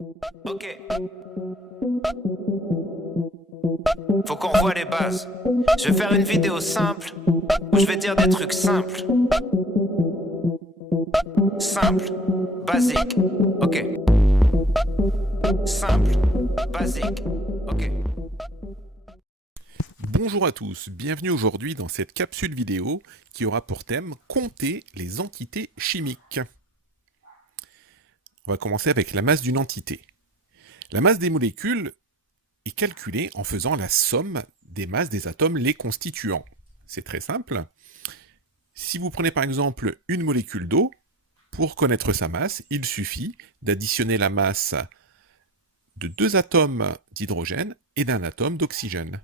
Ok. Faut qu'on revoie les bases. Je vais faire une vidéo simple où je vais dire des trucs simples. Simple, basique. Ok. Simple, basique. Ok. Bonjour à tous, bienvenue aujourd'hui dans cette capsule vidéo qui aura pour thème compter les entités chimiques. On va commencer avec la masse d'une entité. La masse des molécules est calculée en faisant la somme des masses des atomes les constituant. C'est très simple. Si vous prenez par exemple une molécule d'eau, pour connaître sa masse, il suffit d'additionner la masse de 2 atomes d'hydrogène et d'un atome d'oxygène.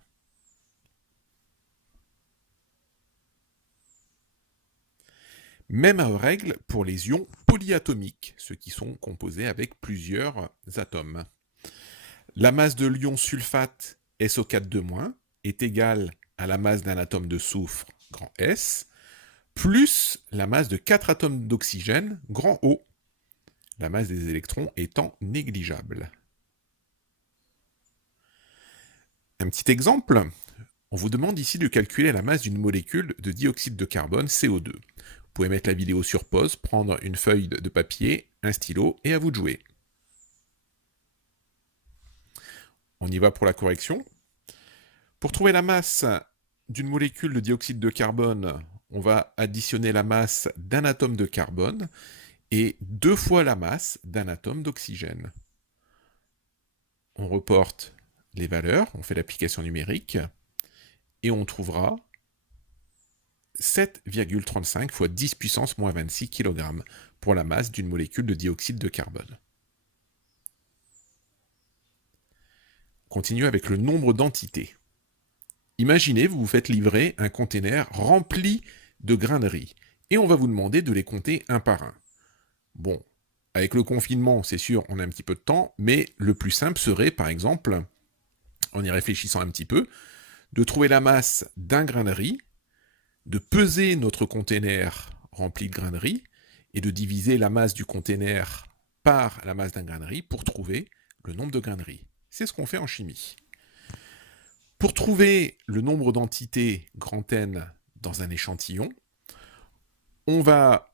Même règle pour les ions polyatomiques, ceux qui sont composés avec plusieurs atomes. La masse de l'ion sulfate SO4 est égale à la masse d'un atome de soufre, grand S, plus la masse de 4 atomes d'oxygène, grand O, la masse des électrons étant négligeable. Un petit exemple, on vous demande ici de calculer la masse d'une molécule de dioxyde de carbone, CO2. Vous pouvez mettre la vidéo sur pause, prendre une feuille de papier, un stylo, et à vous de jouer. On y va pour la correction. Pour trouver la masse d'une molécule de dioxyde de carbone, on va additionner la masse d'un atome de carbone et 2 fois la masse d'un atome d'oxygène. On reporte les valeurs, on fait l'application numérique, et on trouvera 7,35 fois 10 puissance moins 26 kg pour la masse d'une molécule de dioxyde de carbone. On continue avec le nombre d'entités. Imaginez, vous vous faites livrer un conteneur rempli de grains de riz, et on va vous demander de les compter un par un. Bon, avec le confinement, c'est sûr, on a un petit peu de temps, mais le plus simple serait, par exemple, en y réfléchissant un petit peu, de trouver la masse d'un grain de riz, de peser notre conteneur rempli de grains de riz, et de diviser la masse du conteneur par la masse d'un grain de riz pour trouver le nombre de grains de riz. C'est ce qu'on fait en chimie. Pour trouver le nombre d'entités grand N dans un échantillon, on va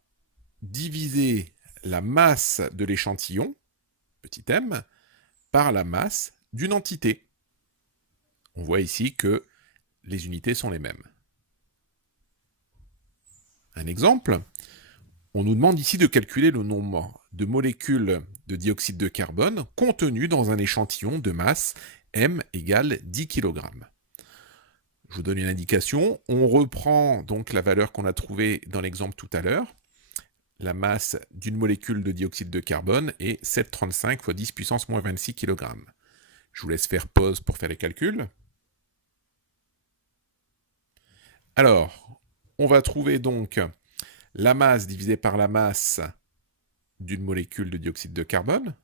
diviser la masse de l'échantillon, petit m, par la masse d'une entité. On voit ici que les unités sont les mêmes. Un exemple, on nous demande ici de calculer le nombre de molécules de dioxyde de carbone contenues dans un échantillon de masse m égale 10 kg. Je vous donne une indication, on reprend donc la valeur qu'on a trouvée dans l'exemple tout à l'heure. La masse d'une molécule de dioxyde de carbone est 7,35 fois 10 puissance moins 26 kg. Je vous laisse faire pause pour faire les calculs. Alors, on va trouver donc la masse divisée par la masse d'une molécule de dioxyde de carbone,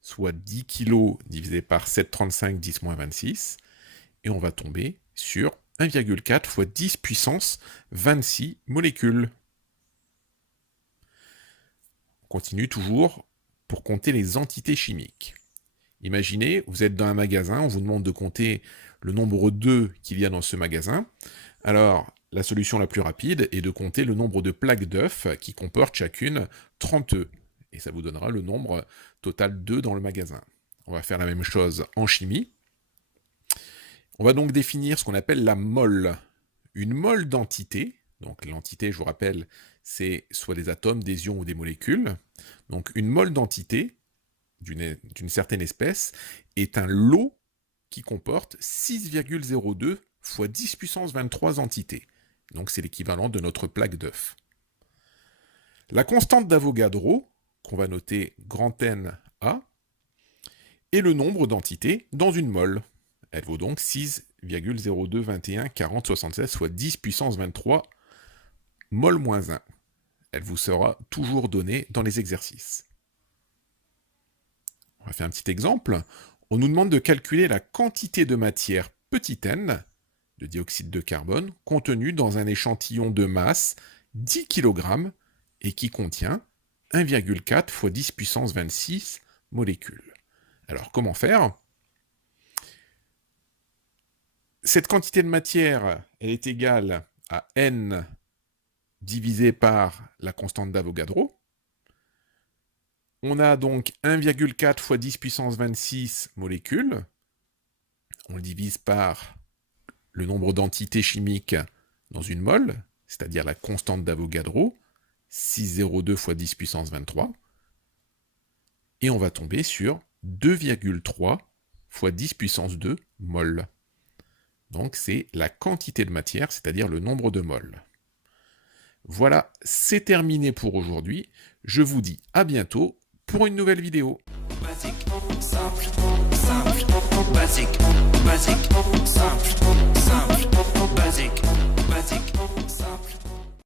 soit 10 kg divisé par 7,35 10 moins 26, et on va tomber sur 1,4 fois 10 puissance 26 molécules. On continue toujours pour compter les entités chimiques. Imaginez, vous êtes dans un magasin, on vous demande de compter le nombre d'œufs qu'il y a dans ce magasin. Alors, la solution la plus rapide est de compter le nombre de plaques d'œufs qui comportent chacune 30 œufs. Et ça vous donnera le nombre total d'œufs dans le magasin. On va faire la même chose en chimie. On va donc définir ce qu'on appelle la mole. Une mole d'entité, donc l'entité, je vous rappelle, c'est soit des atomes, des ions ou des molécules. Donc une mole d'entité d'une certaine espèce est un lot qui comporte 6,02 fois 10 puissance 23 entités. Donc c'est l'équivalent de notre plaque d'œuf. La constante d'Avogadro, qu'on va noter grand N A, est le nombre d'entités dans une mole. Elle vaut donc 6,0221 40 76, soit 10 puissance 23 mol moins 1. Elle vous sera toujours donnée dans les exercices. On va faire un petit exemple. On nous demande de calculer la quantité de matière petit n, de dioxyde de carbone, contenue dans un échantillon de masse 10 kg et qui contient 1,4 fois 10 puissance 26 molécules. Alors, comment faire? Cette quantité de matière, elle est égale à n divisé par la constante d'Avogadro. On a donc 1,4 fois 10 puissance 26 molécules. On le divise par le nombre d'entités chimiques dans une mole, c'est-à-dire la constante d'Avogadro, 6,02 fois 10 puissance 23. Et on va tomber sur 2,3 fois 10 puissance 2 mol. Donc c'est la quantité de matière, c'est-à-dire le nombre de moles. Voilà, c'est terminé pour aujourd'hui. Je vous dis à bientôt pour une nouvelle vidéo. Basique, simple, simple, basique, basique, simple, simple, basique, basique, simple.